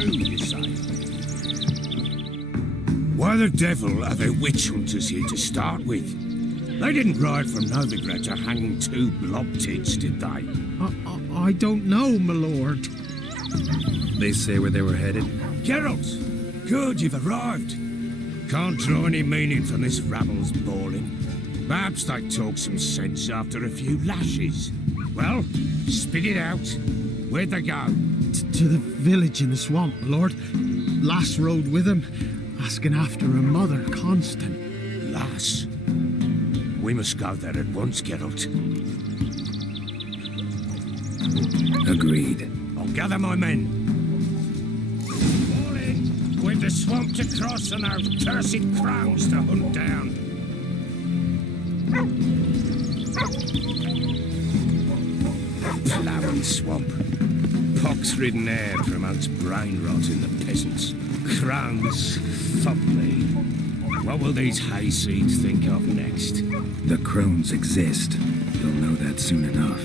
two, you say? Why the devil are there witch hunters here to start with? They didn't ride from Novigrad to hang two blob tits, did they? I don't know, my lord. They say where they were headed? Geralt! Good, you've arrived. Can't draw any meaning from this rabble's bawling. Perhaps they talk some sense after a few lashes. Well, spit it out. Where'd they go? To the village in the swamp, my lord. Lass rode with him, asking after her mother, Constant. Lass? We must go there at once, Geralt. Agreed. I'll gather my men. All in. We've the swamp to cross and our cursed crowns to hunt down. Ploughing swamp. Pox-ridden air promotes brain rot in the peasants. Crowns, fuck me. What will these hayseeds think of next? The crones exist. You'll know that soon enough.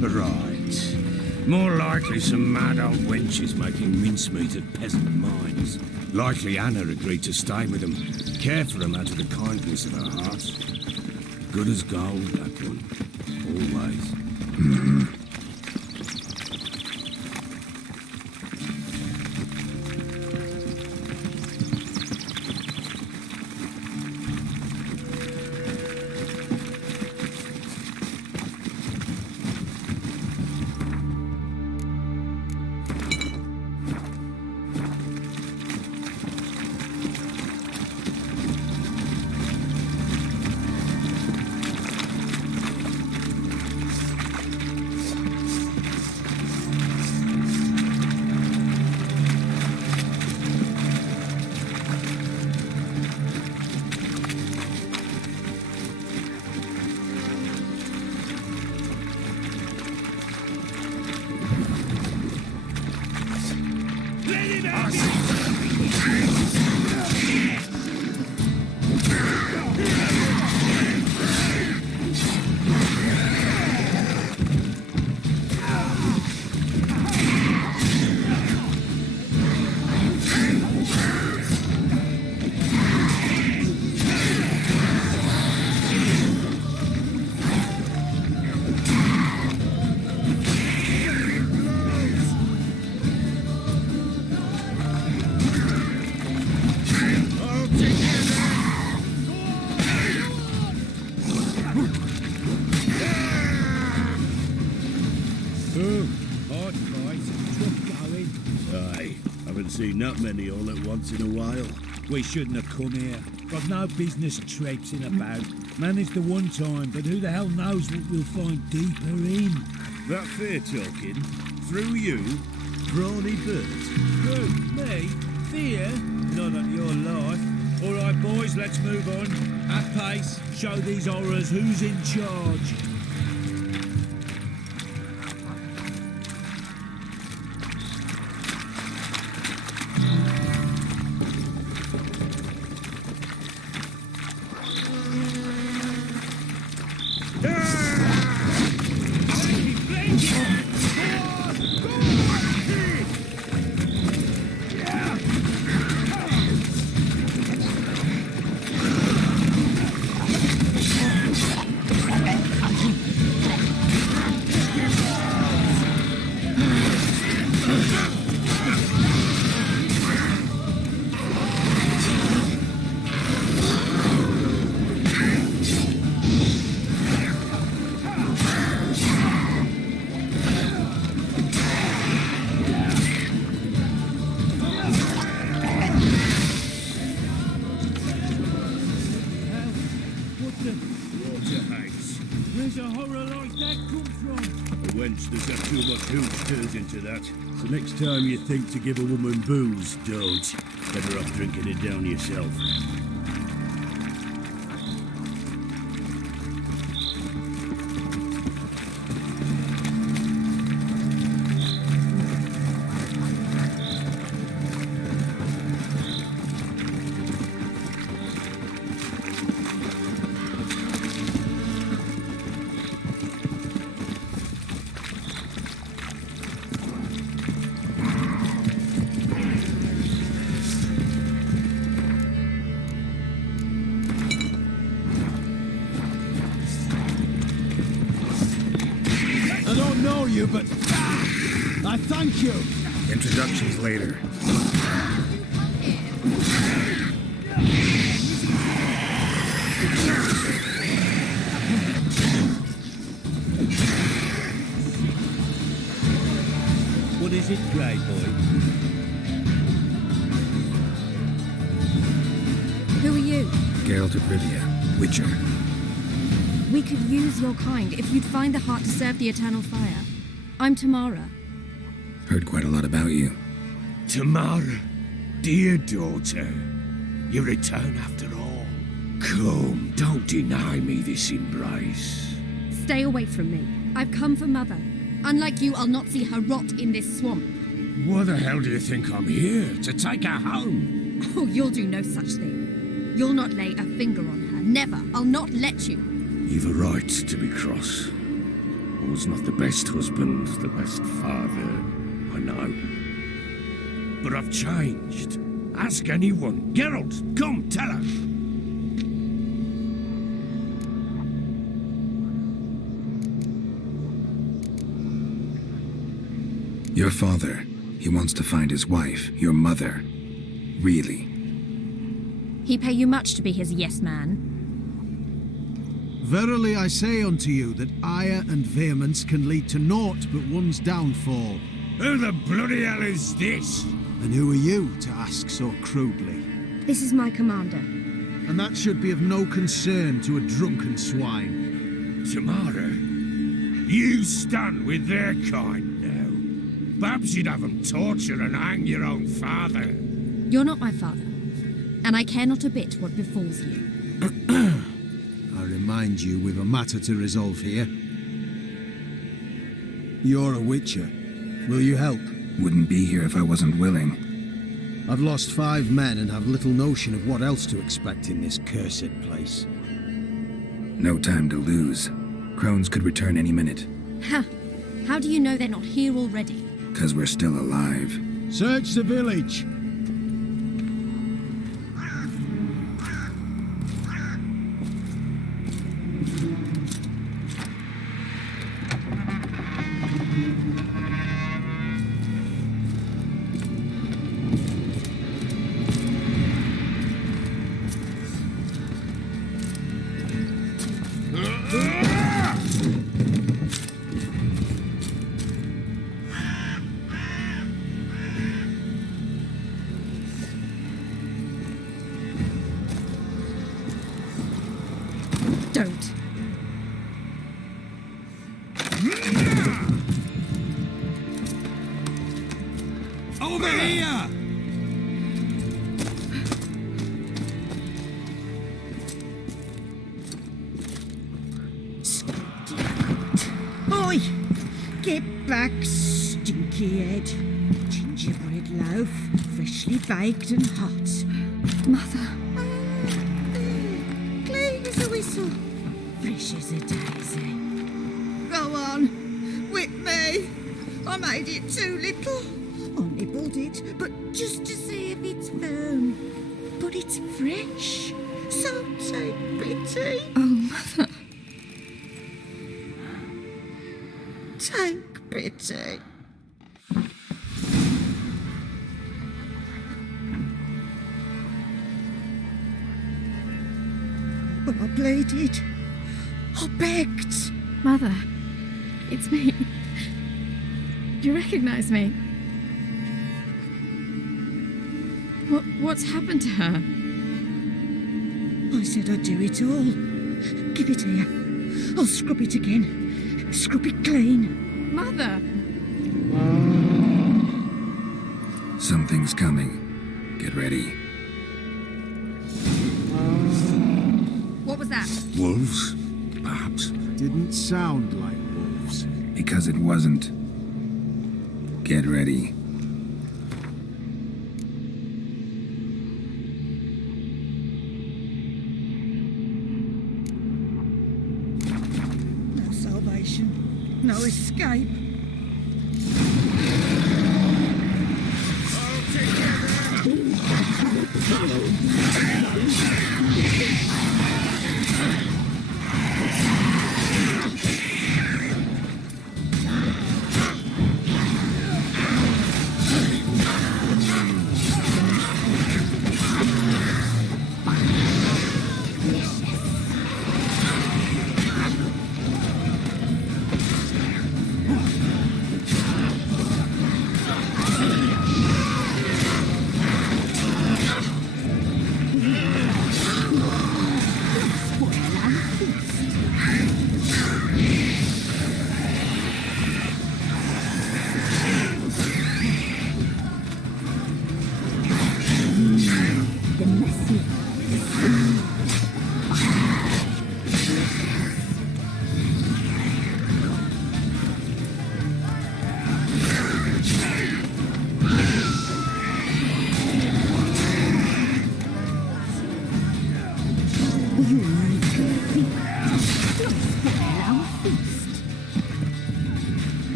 Right. More likely some mad old wenches making mincemeat of peasant minds. Likely Anna agreed to stay with them, care for them out of the kindness of her heart. Good as gold, that one. Always. Seen that many all at once in a while. We shouldn't have come here. Got no business traipsing about. Managed the one time, but who the hell knows what we'll find deeper in? That fair talking? Through you? Brawny bird? Who? Me? Fear? Not on your life. All right, boys, let's move on. At pace, show these horrors who's in charge. Where's a horror like that come from? A wench that's had too much hooch turns into that. So next time you think to give a woman booze, don't. Better off drinking it down yourself. you, but I thank you. Introductions later. What is it, Grey Boy? Who are you? Geralt of Rivia, Witcher. We could use your kind if you'd find the heart to serve the Eternal Fire. I'm Tamara. Heard quite a lot about you. Tamara, dear daughter, you return after all. Come, don't deny me this embrace. Stay away from me. I've come for Mother. Unlike you, I'll not see her rot in this swamp. Why the hell do you think I'm here? To take her home? Oh, you'll do no such thing. You'll not lay a finger on her. Never. I'll not let you. You've a right to be cross. I was not the best husband, the best father, I know. But I've changed. Ask anyone. Geralt, come, tell her. Your father, he wants to find his wife, your mother. Really. He pay you much to be his yes man. Verily I say unto you that ire and vehemence can lead to naught but one's downfall. Who the bloody hell is this? And who are you to ask so crudely? This is my commander. And that should be of no concern to a drunken swine. Tamara, you stand with their kind now. Perhaps you'd have them torture and hang your own father. You're not my father. And I care not a bit what befalls you. I remind you we've a matter to resolve here. You're a witcher. Will you help? Wouldn't be here if I wasn't willing. I've lost 5 men and have little notion of what else to expect in this cursed place. No time to lose. Crones could return any minute. Ha! How do you know they're not here already? 'Cause we're still alive. Search the village! Don't. Over here! Oi! Get back, stinky head. Gingerbread loaf, freshly baked and hot. Mother. Clean as a whistle, fresh as a daisy. Go on, whip me. I made it too little. I nibbled it, but just to see if it's firm. But it's fresh, so take pity. Oh, Mother. Take pity. But I pleaded. I begged. Mother. It's me. Do you recognize me? What's happened to her? I said I'd do it all. Give it here. I'll scrub it again. Scrub it clean. Mother! Something's coming. Get ready. What was that? Wolves? Perhaps. Didn't sound like wolves. Because it wasn't. Get ready. No salvation. No escape.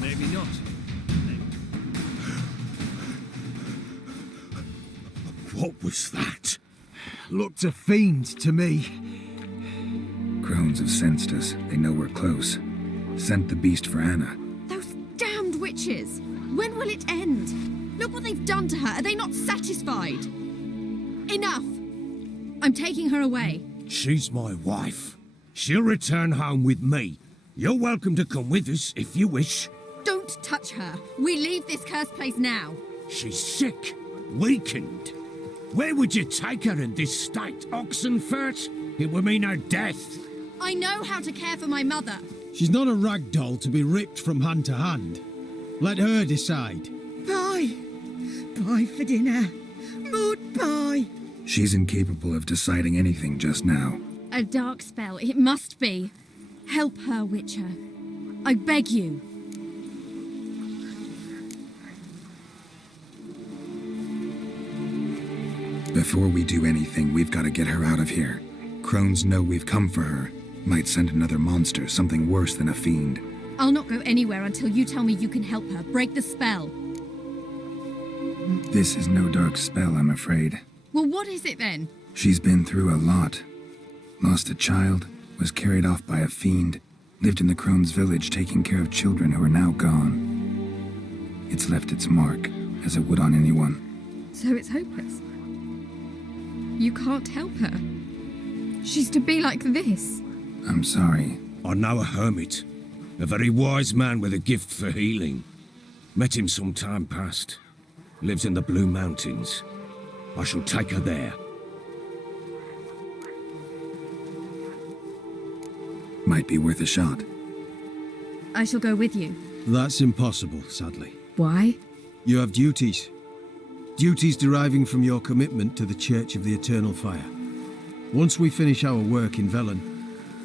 Maybe not. What was that? Looked a fiend to me. Crones have sensed us. They know we're close. Sent the beast for Anna. Those damned witches! When will it end? Look what they've done to her. Are they not satisfied? Enough! I'm taking her away. She's my wife. She'll return home with me. You're welcome to come with us if you wish. Don't touch her. We leave this cursed place now. She's sick, weakened. Where would you take her in this state, Oxenfurt? It would mean her death. I know how to care for my mother. She's not a rag doll to be ripped from hand to hand. Let her decide. Pie. Pie for dinner. Mud pie. She's incapable of deciding anything just now. A dark spell, it must be. Help her, Witcher. I beg you. Before we do anything, we've got to get her out of here. Crones know we've come for her. Might send another monster, something worse than a fiend. I'll not go anywhere until you tell me you can help her. Break the spell. This is no dark spell, I'm afraid. Well, what is it then? She's been through a lot. Lost a child, was carried off by a fiend, lived in the Crones village taking care of children who are now gone. It's left its mark, as it would on anyone. So it's hopeless. You can't help her. She's to be like this. I'm sorry. I know a hermit. A very wise man with a gift for healing. Met him some time past. Lives in the Blue Mountains. I shall take her there. Might be worth a shot. I shall go with you. That's impossible, sadly. Why? You have duties. Duties deriving from your commitment to the Church of the Eternal Fire. Once we finish our work in Velen,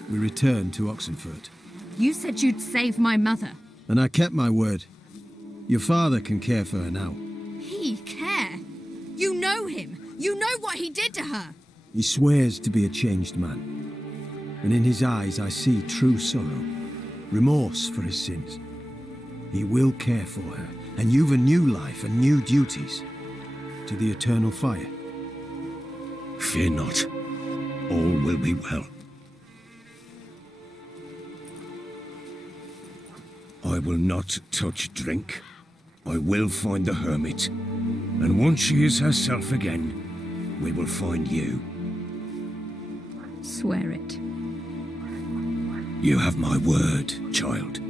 we return to Oxenfurt. You said you'd save my mother. And I kept my word. Your father can care for her now. He care? You know him. You know what he did to her. He swears to be a changed man. And in his eyes I see true sorrow, remorse for his sins. He will care for her, and you've a new life and new duties. To the Eternal Fire. Fear not. All will be well. I will not touch drink. I will find the hermit. And once she is herself again, we will find you. Swear it. You have my word, child.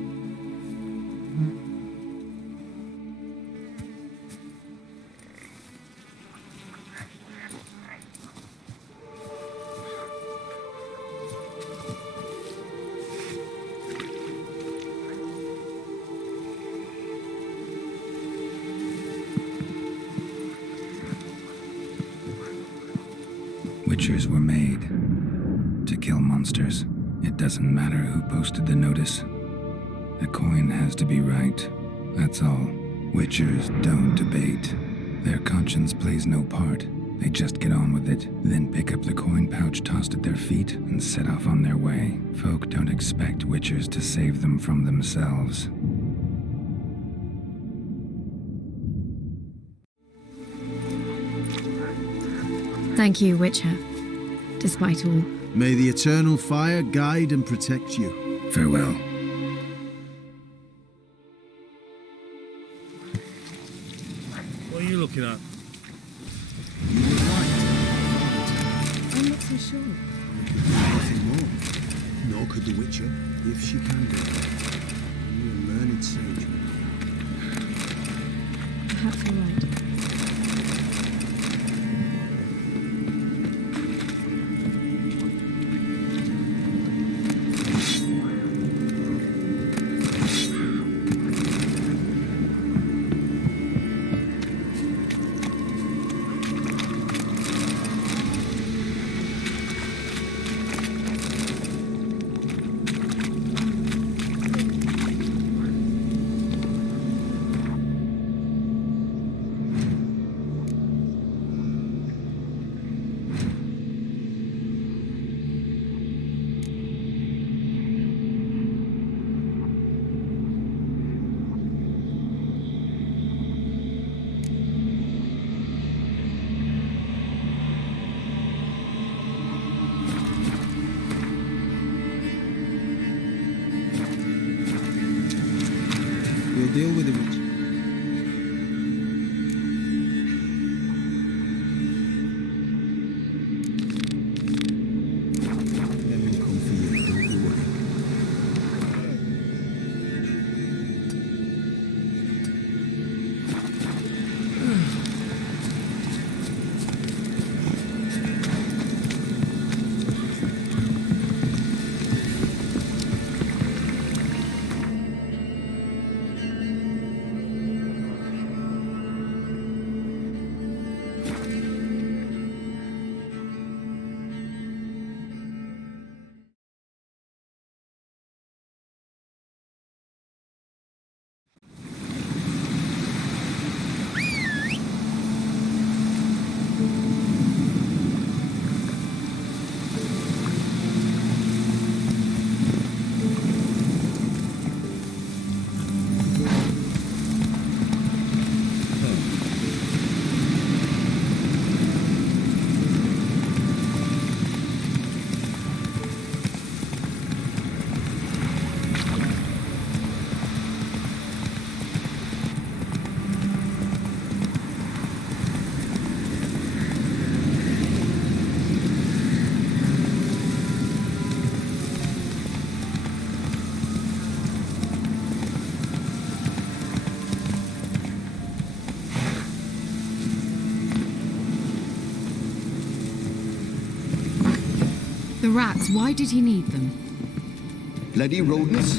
Witchers were made to kill monsters. It doesn't matter who posted the notice. The coin has to be right. That's all. Witchers don't debate. Their conscience plays no part. They just get on with it, then pick up the coin pouch tossed at their feet and set off on their way. Folk don't expect Witchers to save them from themselves. Thank you, Witcher. Despite all. May the eternal fire guide and protect you. Farewell. What are you looking at? You were right. Father, I'm not so sure. you could do nothing more. Nor could the Witcher, if she can do it. Only a learned sage. Perhaps you're right. We'll deal with the Witcher. Let me come for you, don't you worry. The rats, why did he need them? Bloody rodents.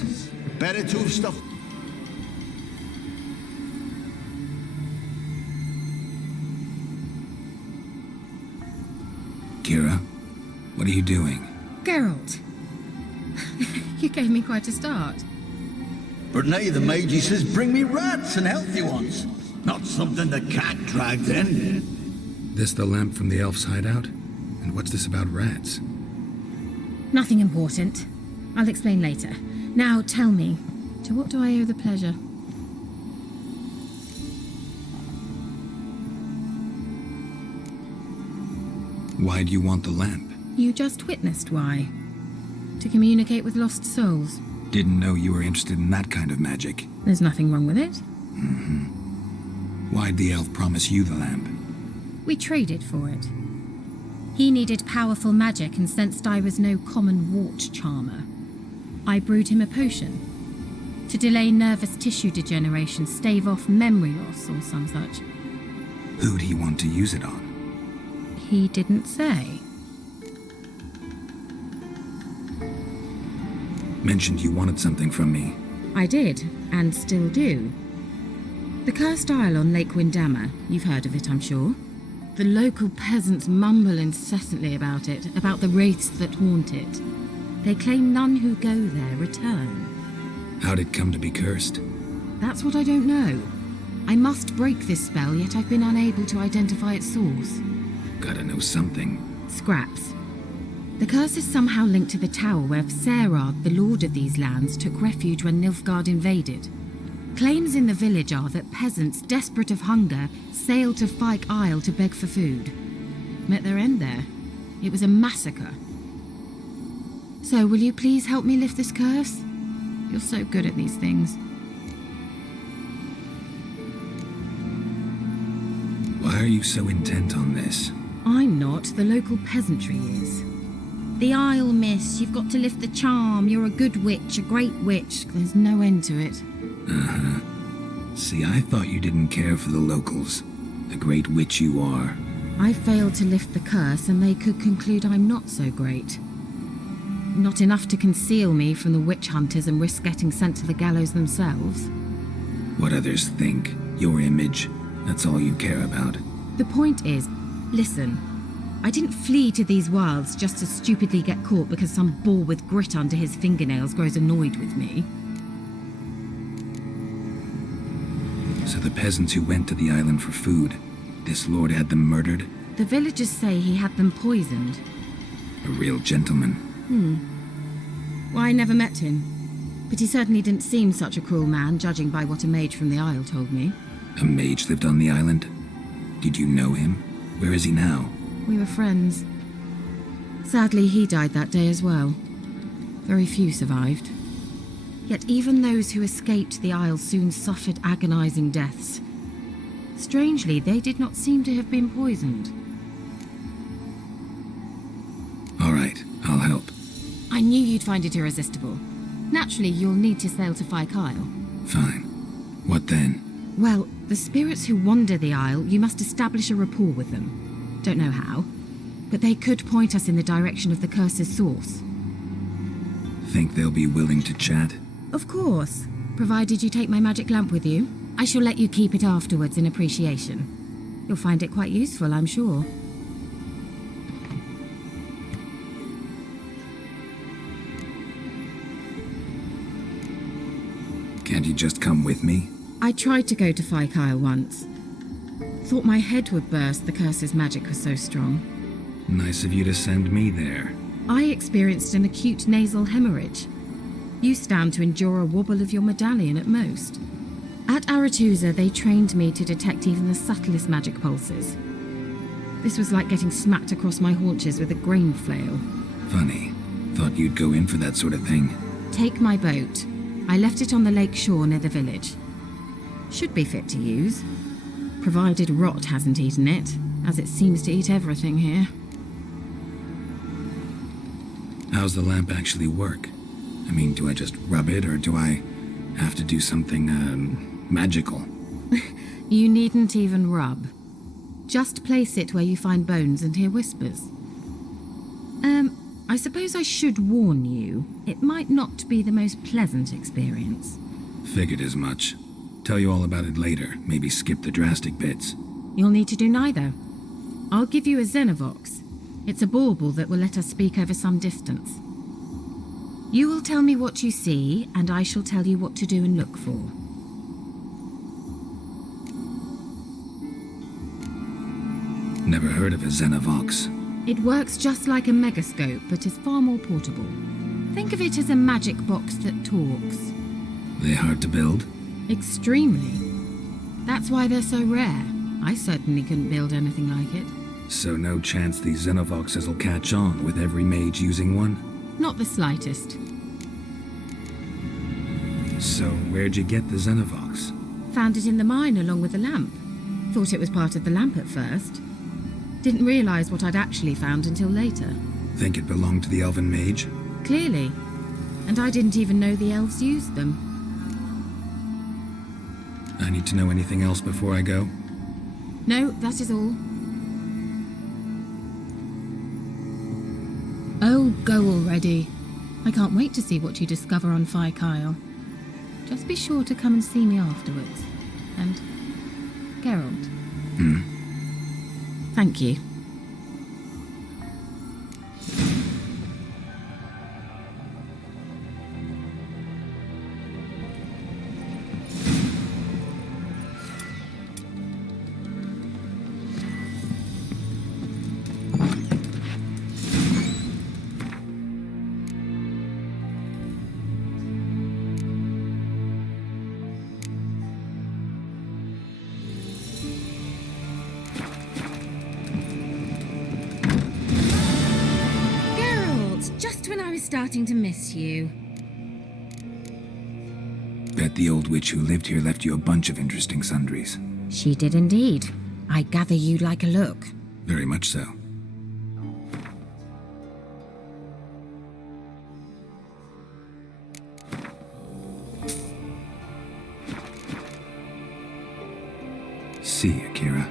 Better to have stuffed. Kira, what are you doing? Geralt. You gave me quite a start. But now the Magi says bring me rats and healthy ones. Not something the cat dragged in. This the lamp from the elf's hideout? And what's this about rats? Nothing important. I'll explain later. Now tell me, to what do I owe the pleasure? Why do you want the lamp? You just witnessed why. To communicate with lost souls. Didn't know you were interested in that kind of magic. There's nothing wrong with it. Why'd the elf promise you the lamp? We traded for it. He needed powerful magic and sensed I was no common wart charmer. I brewed him a potion to delay nervous tissue degeneration, stave off memory loss or some such. Who'd he want to use it on? He didn't say. Mentioned you wanted something from me. I did, and still do. The Cursed Isle on Lake Windammer. You've heard of it, I'm sure. The local peasants mumble incessantly about it, about the wraiths that haunt it. They claim none who go there return. How'd it come to be cursed? That's what I don't know. I must break this spell, yet I've been unable to identify its source. Gotta know something. Scraps. The curse is somehow linked to the tower where Serad, the lord of these lands, took refuge when Nilfgaard invaded. Claims in the village are that peasants, desperate of hunger, sailed to Fyke Isle to beg for food. Met their end there. It was a massacre. So, will you please help me lift this curse? You're so good at these things. Why are you so intent on this? I'm not, the local peasantry is. The Isle, miss, you've got to lift the charm. You're a good witch, a great witch. There's no end to it. Uh-huh. See, I thought you didn't care for the locals. The great witch you are. I failed to lift the curse, and they could conclude I'm not so great. Not enough to conceal me from the witch hunters and risk getting sent to the gallows themselves. What others think, your image, that's all you care about. The point is, listen, I didn't flee to these wilds just to stupidly get caught because some boar with grit under his fingernails grows annoyed with me. So the peasants who went to the island for food, this lord had them murdered? The villagers say he had them poisoned. A real gentleman. Well, I never met him. But he certainly didn't seem such a cruel man, judging by what a mage from the Isle told me. A mage lived on the island? Did you know him? Where is he now? We were friends. Sadly, he died that day as well. Very few survived. Yet even those who escaped the Isle soon suffered agonizing deaths. Strangely, they did not seem to have been poisoned. All right, I'll help. I knew you'd find it irresistible. Naturally, you'll need to sail to Fyke Isle. Fine. What then? Well, the spirits who wander the Isle, you must establish a rapport with them. Don't know how, but they could point us in the direction of the curse's source. Think they'll be willing to chat? Of course, provided you take my magic lamp with you. I shall let you keep it afterwards in appreciation. You'll find it quite useful, I'm sure. Can't you just come with me? I tried to go to Fyke Isle once. Thought my head would burst, the curse's magic was so strong. Nice of you to send me there. I experienced an acute nasal hemorrhage. You stand to endure a wobble of your medallion at most. At Aretusa, they trained me to detect even the subtlest magic pulses. This was like getting smacked across my haunches with a grain flail. Funny. Thought you'd go in for that sort of thing. Take my boat. I left it on the lake shore near the village. Should be fit to use. Provided rot hasn't eaten it, as it seems to eat everything here. How's the lamp actually work? I mean, do I just rub it, or do I have to do something, magical? You needn't even rub. Just place it where you find bones and hear whispers. I suppose I should warn you, it might not be the most pleasant experience. Figured as much. Tell you all about it later, maybe skip the drastic bits. You'll need to do neither. I'll give you a Xenovox. It's a bauble that will let us speak over some distance. You will tell me what you see, and I shall tell you what to do and look for. Never heard of a Xenovox. It works just like a megascope, but is far more portable. Think of it as a magic box that talks. They hard to build? Extremely. That's why they're so rare. I certainly couldn't build anything like it. So no chance these Xenovoxes will catch on with every mage using one? Not the slightest. So where'd you get the Xenovox? Found it in the mine along with the lamp. Thought it was part of the lamp at first. Didn't realize what I'd actually found until later. Think it belonged to the elven mage? Clearly. And I didn't even know the elves used them. I need to know anything else before I go? No, that is all. Oh, go already. I can't wait to see what you discover on Fyke Isle. Just be sure to come and see me afterwards. And Geralt. Thank you. Just when I was starting to miss you. Bet the old witch who lived here left you a bunch of interesting sundries. She did indeed. I gather you'd like a look. Very much so. See, Akira.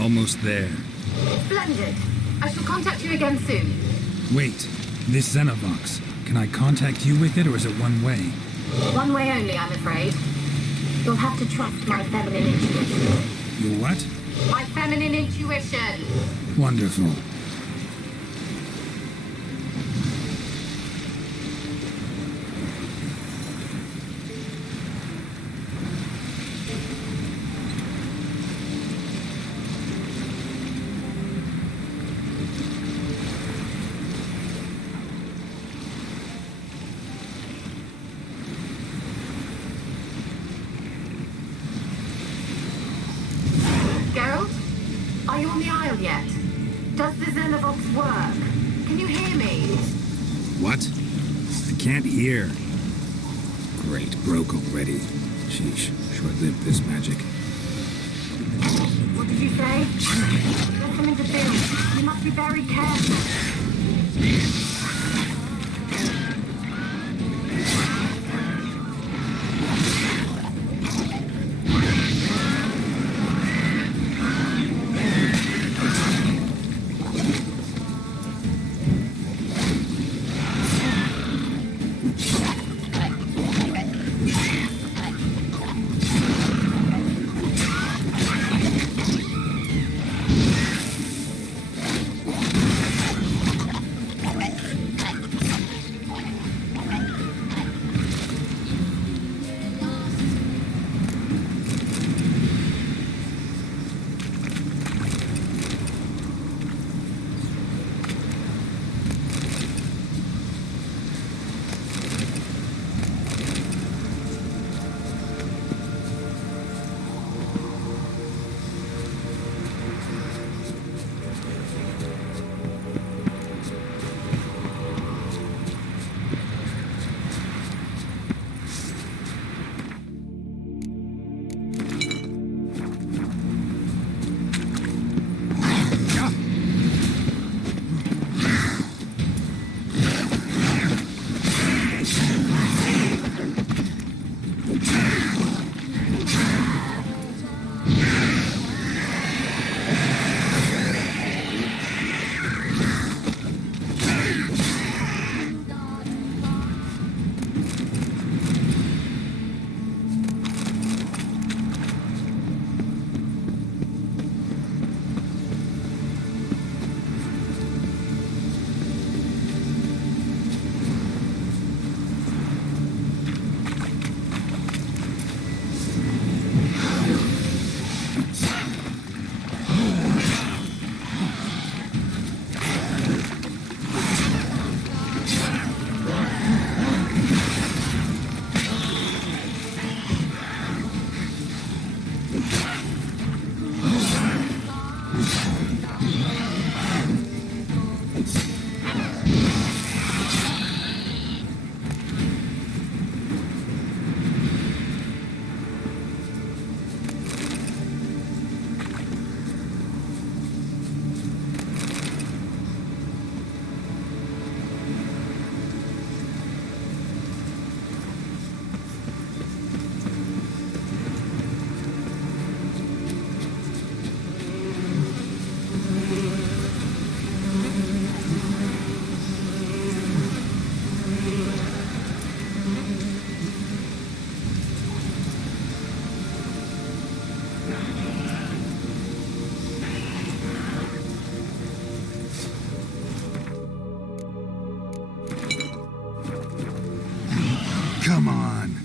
Almost there. Splendid. I shall contact you again soon. Wait, this Xenovox. Can I contact you with it, or is it one way? One way only, I'm afraid. You'll have to trust my feminine intuition. Your what? My feminine intuition. Wonderful. Geralt? Are you on the Isle yet? Does the Xenovox work? Can you hear me? What? I can't hear. Great, broke already. Sheesh, short-lived this magic. What did you say? Let's come into field. You must be very careful. Come on.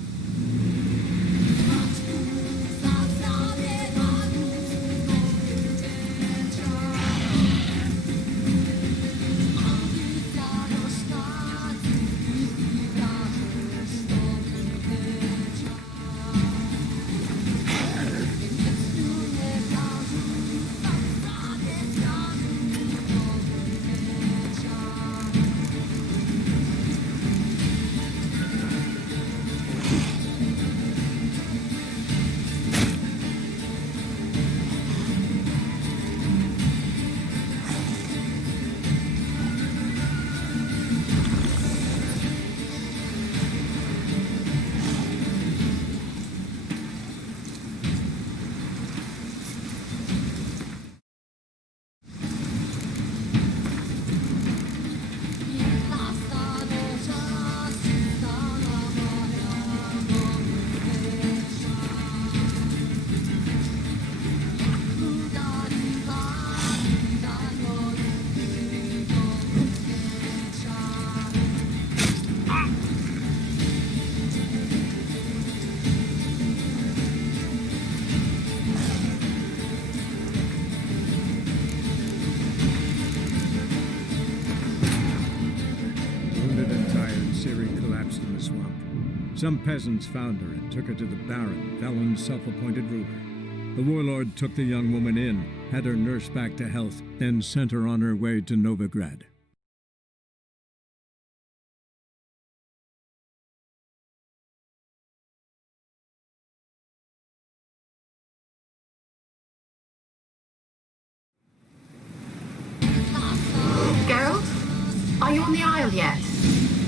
Some peasants found her and took her to the Baron, Velen's self-appointed ruler. The warlord took the young woman in, had her nursed back to health, then sent her on her way to Novigrad. Isle yet?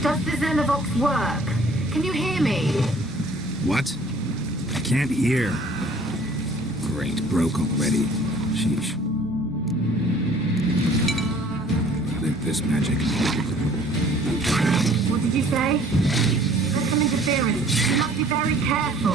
Does the Xenovox work? Can you hear me? What? I can't hear. Great, broke already. Sheesh. Live this magic. What did you say? There's some interference. You must be very careful.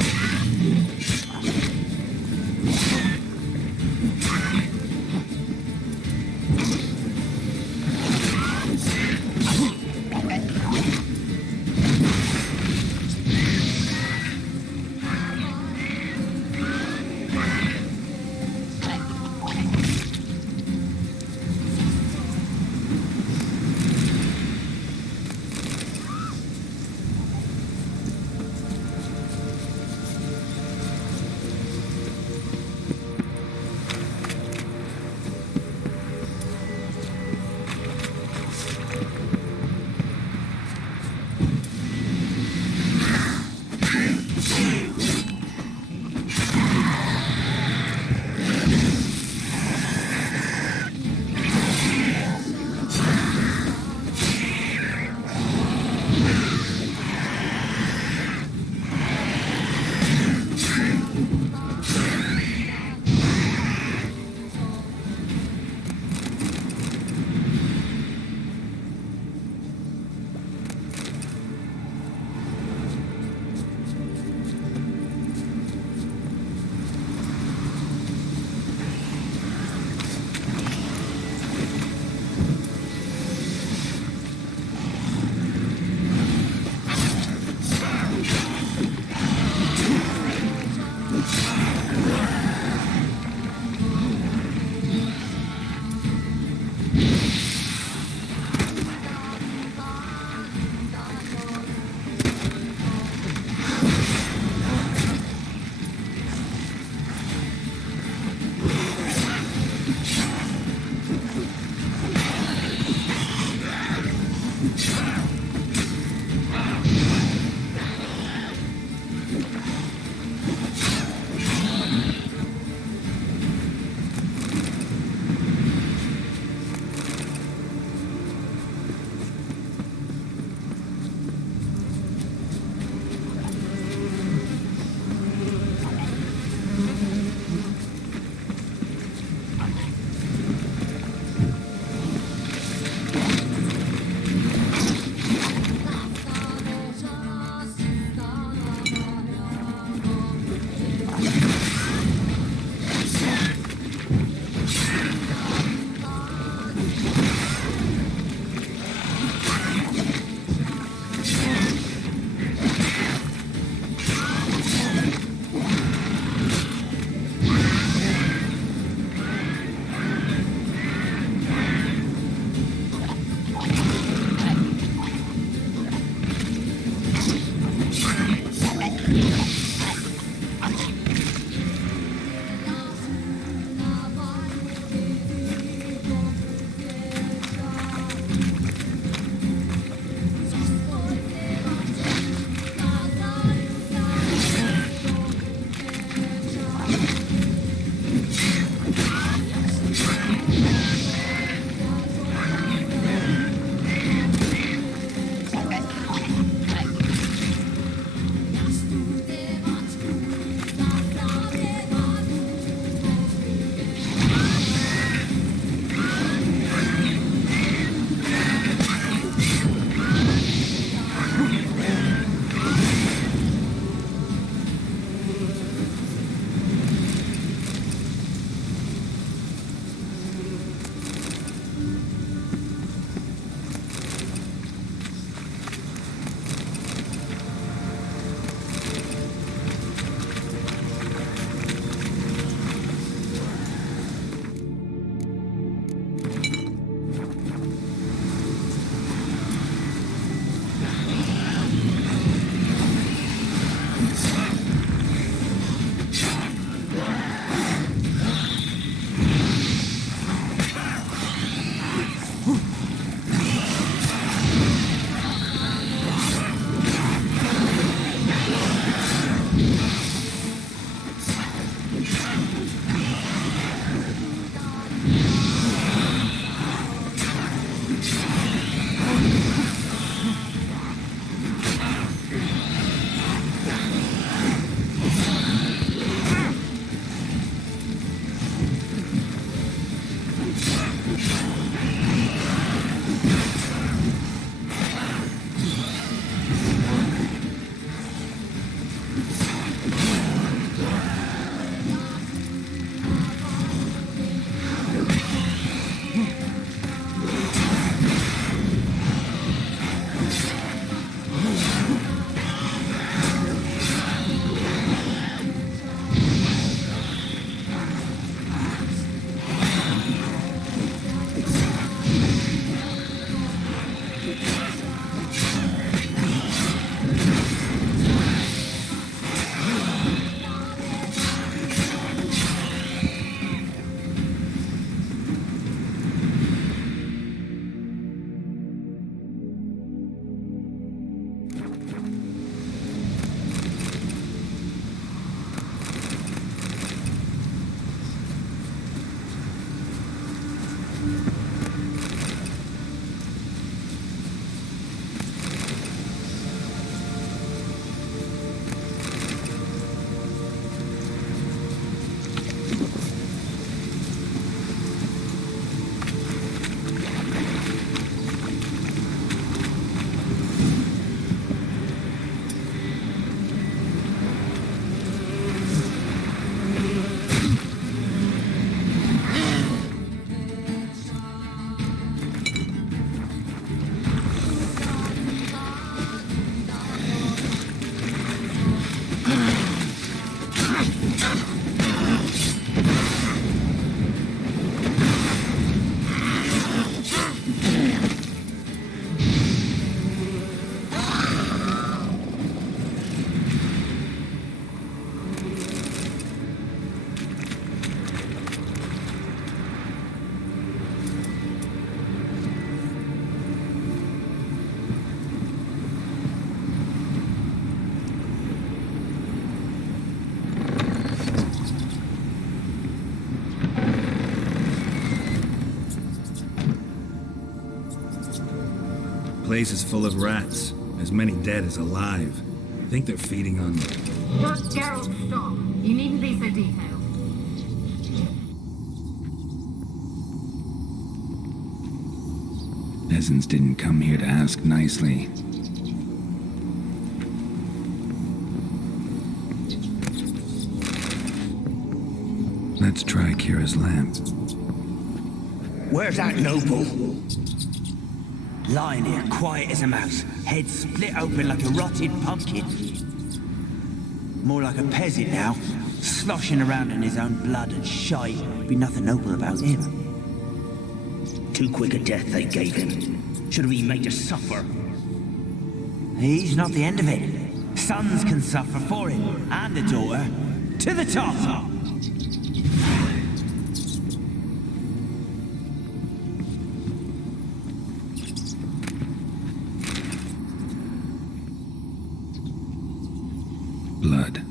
Place is full of rats. As many dead as alive. I think they're feeding on them. Geralt, stop. You needn't be so detailed. Peasants didn't come here to ask nicely. Let's try Kira's lamp. Where's that noble? Lying here, quiet as a mouse, head split open like a rotted pumpkin. More like a peasant now, sloshing around in his own blood and shite. Be nothing noble about him. Too quick a death they gave him. Should have been made to suffer. He's not the end of it. Sons can suffer for him, and a daughter. To the top! Blood.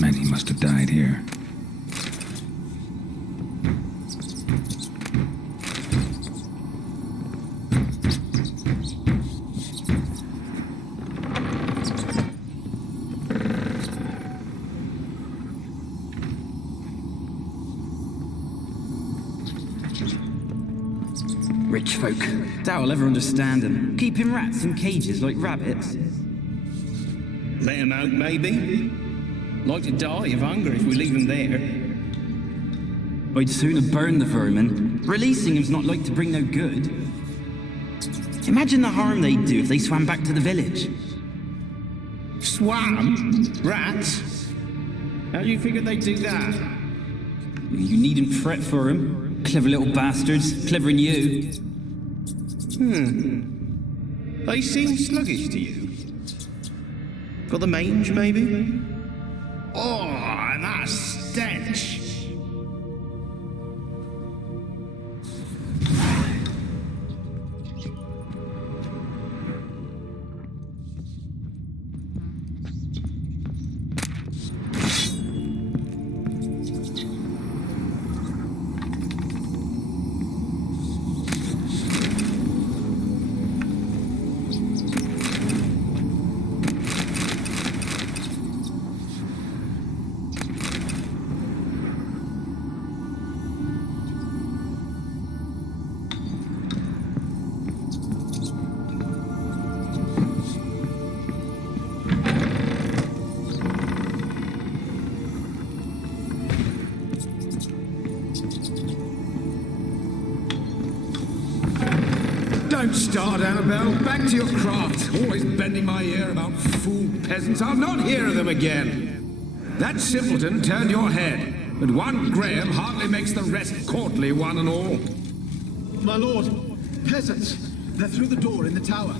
Many must have died here. Rich folk. Doubt I'll ever understand them. Keeping rats in cages like rabbits. Let him out, maybe? Like to die of hunger if we leave him there. I'd sooner burn the vermin. Releasing him's not like to bring no good. Imagine the harm they'd do if they swam back to the village. Swam? Rats? How do you figure they'd do that? You needn't fret for 'em. Clever little bastards. Clever than you. They seem sluggish to you. Got the mange, maybe? Oh, and that stench! Don't start, Annabelle. Back to your craft. Always bending my ear about fool peasants. I'll not hear of them again. That simpleton turned your head, but one Graham hardly makes the rest courtly, one and all. My lord, peasants. They're through the door in the tower.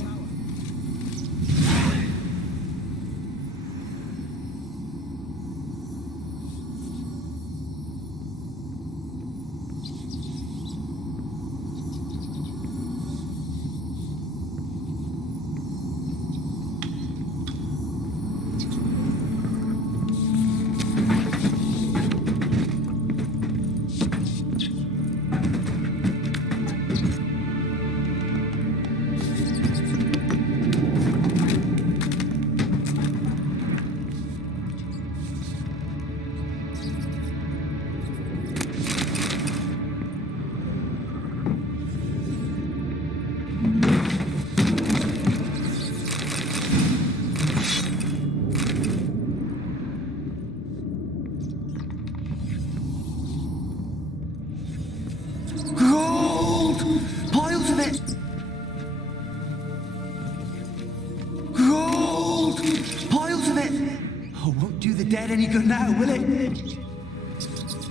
Any good now, will it?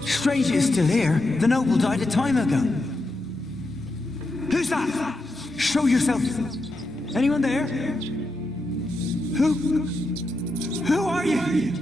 Stranger is still here. The noble died a time ago. Who's that? Show yourself. Anyone there? Who are you?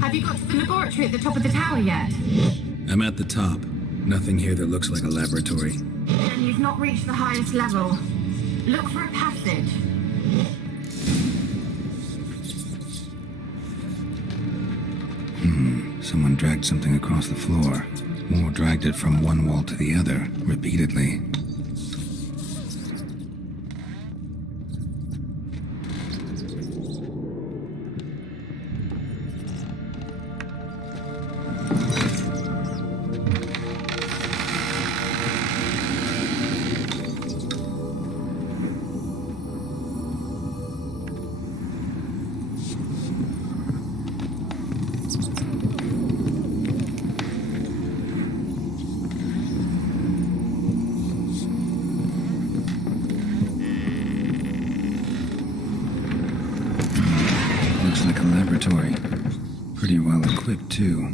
Have you got to the laboratory at the top of the tower yet? I'm at the top. Nothing here that looks like a laboratory. Then you've not reached the highest level. Look for a passage. Someone dragged something across the floor. Or dragged it from one wall to the other, repeatedly. Like a laboratory. Pretty well equipped, too.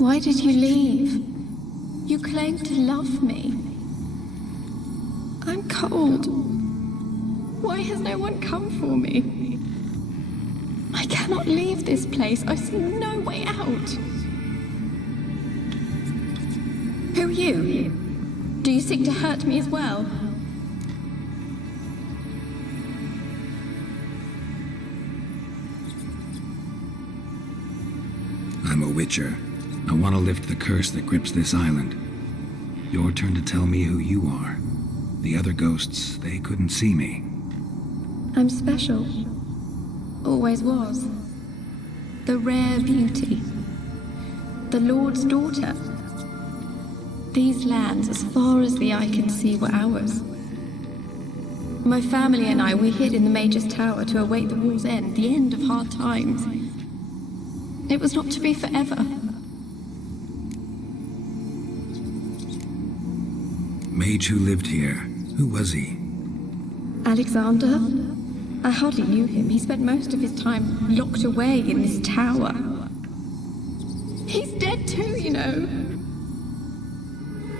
Why did you leave? You claimed to love me. I'm cold. Why has no one come for me? I cannot leave this place. I see no way out. Who are you? Do you seek to hurt me as well? I'm a witcher. I want to lift the curse that grips this island. Your turn to tell me who you are. The other ghosts, they couldn't see me. I'm special. Always was. The rare beauty. The Lord's daughter. These lands, as far as the eye can see, were ours. My family and I, we hid in the Mage's Tower to await the war's end, the end of hard times. It was not to be forever. Mage who lived here. Who was he? Alexander? I hardly knew him. He spent most of his time locked away in this tower. He's dead too, you know.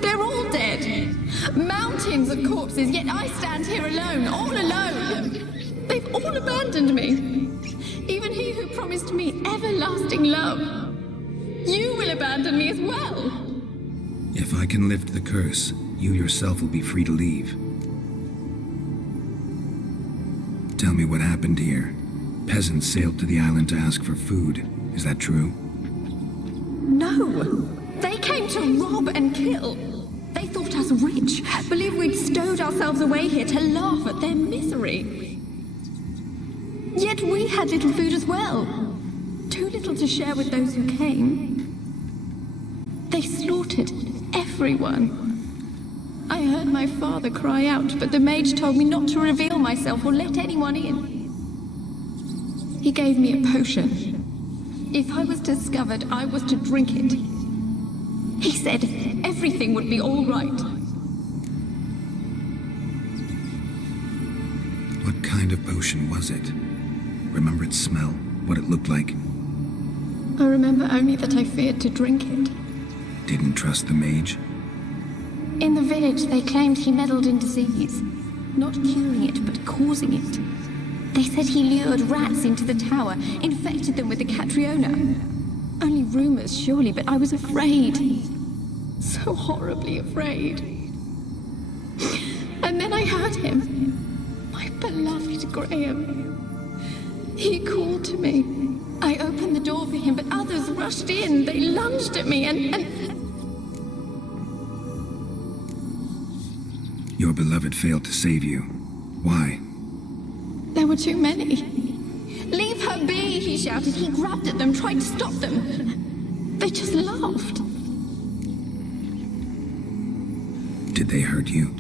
They're all dead. Mountains of corpses, yet I stand here alone, all alone. They've all abandoned me. Even he who promised me everlasting love. You will abandon me as well. If I can lift the curse, you yourself will be free to leave. Tell me what happened here. Peasants sailed to the island to ask for food. Is that true? No. They came to rob and kill. They thought us rich, believed we'd stowed ourselves away here to laugh at their misery. Yet we had little food as well. Too little to share with those who came. They slaughtered everyone. I heard my father cry out, but the mage told me not to reveal myself or let anyone in. He gave me a potion. If I was discovered, I was to drink it. He said everything would be all right. What kind of potion was it? Remember its smell? What it looked like? I remember only that I feared to drink it. Didn't trust the mage? In the village, they claimed he meddled in disease. Not curing it, but causing it. They said he lured rats into the tower, infected them with the Catriona. Only rumors, surely, but I was afraid. So horribly afraid. And then I heard him. My beloved Graham. He called to me. I opened the door for him, but others rushed in. They lunged at me and... Your beloved failed to save you. Why? There were too many. Leave her be, he shouted. He grabbed at them, tried to stop them. They just laughed. Did they hurt you?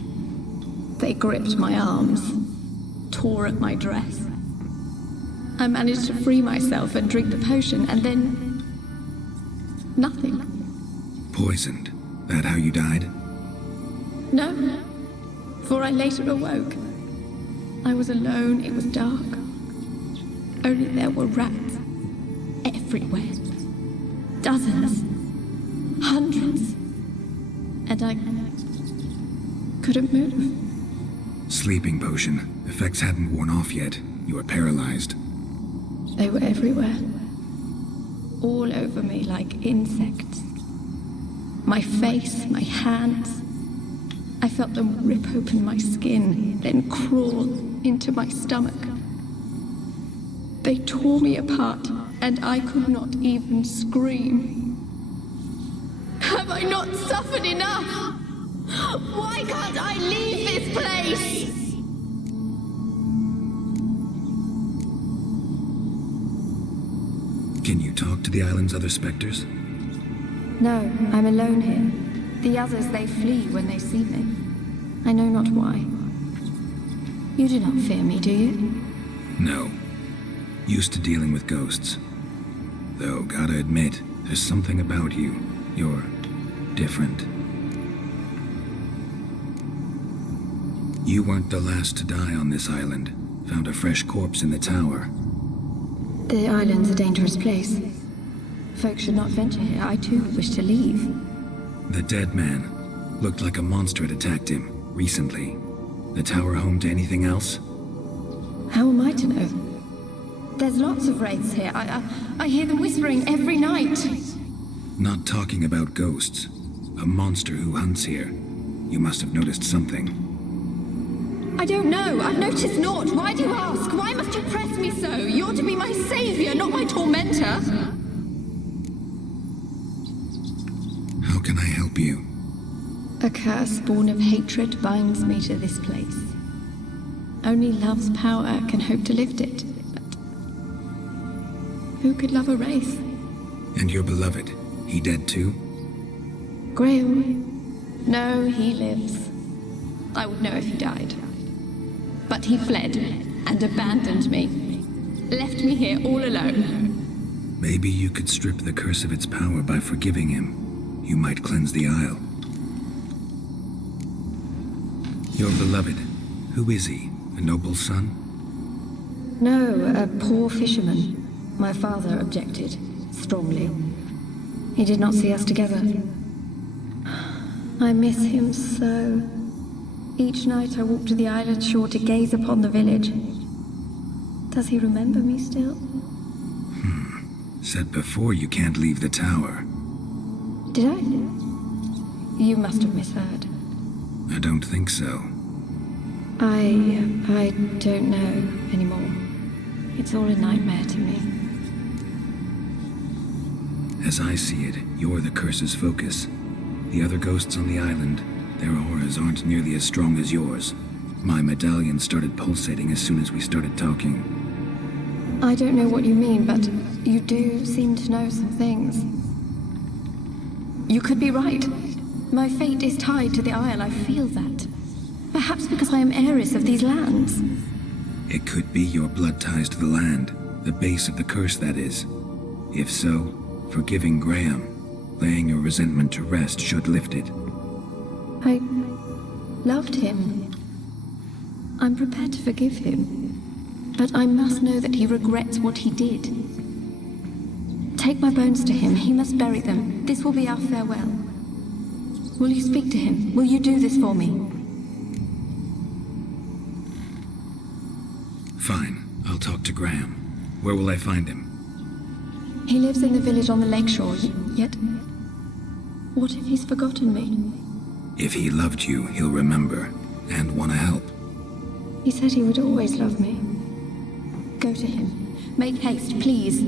They gripped my arms, tore at my dress. I managed to free myself and drink the potion, and then... nothing. Poisoned? That how you died? No, for I later awoke. I was alone, it was dark. Only there were rats. Everywhere. Dozens. Hundreds. And I couldn't move. Sleeping potion. Effects hadn't worn off yet. You were paralyzed. They were everywhere. All over me like insects. My face, my hands. I felt them rip open my skin, then crawl into my stomach. They tore me apart, and I could not even scream. Have I not suffered enough? Why can't I leave this place? Can you talk to the island's other specters? No, I'm alone here. The others, they flee when they see me. I know not why. You do not fear me, do you? No. Used to dealing with ghosts. Though, gotta admit, there's something about you. You're different. You weren't the last to die on this island. Found a fresh corpse in the tower. The island's a dangerous place. Folks should not venture here. I too wish to leave. The dead man. Looked like a monster had attacked him, recently. The tower home to anything else? How am I to know? There's lots of wraiths here. I hear them whispering every night. Not talking about ghosts. A monster who hunts here. You must have noticed something. I don't know. I've noticed naught. Why do you ask? Why must you press me so? You're to be my savior, not my tormentor. How can I help you? A curse born of hatred binds me to this place. Only love's power can hope to lift it. But who could love a wraith? And your beloved, he dead too? Graham? No, he lives. I would know if he died. But he fled and abandoned me. Left me here all alone. Maybe you could strip the curse of its power by forgiving him. You might cleanse the Isle. Your beloved, who is he? A noble son? No, a poor fisherman. My father objected, strongly. He did not see us together. I miss him so. Each night I walk to the island shore to gaze upon the village. Does he remember me still? Said before you can't leave the tower. Did I? You must have misheard. I don't think so. I don't know anymore. It's all a nightmare to me. As I see it, you're the curse's focus. The other ghosts on the island, their auras aren't nearly as strong as yours. My medallion started pulsating as soon as we started talking. I don't know what you mean, but you do seem to know some things. You could be right. My fate is tied to the Isle, I feel that. Perhaps because I am heiress of these lands. It could be your blood ties to the land, the base of the curse, that is. If so, forgiving Graham, laying your resentment to rest should lift it. I loved him. I'm prepared to forgive him. But I must know that he regrets what he did. Take my bones to him. He must bury them. This will be our farewell. Will you speak to him? Will you do this for me? Fine. I'll talk to Graham. Where will I find him? He lives in the village on the lakeshore, yet... What if he's forgotten me? If he loved you, he'll remember, and want to help. He said he would always love me. Go to him. Make haste, please.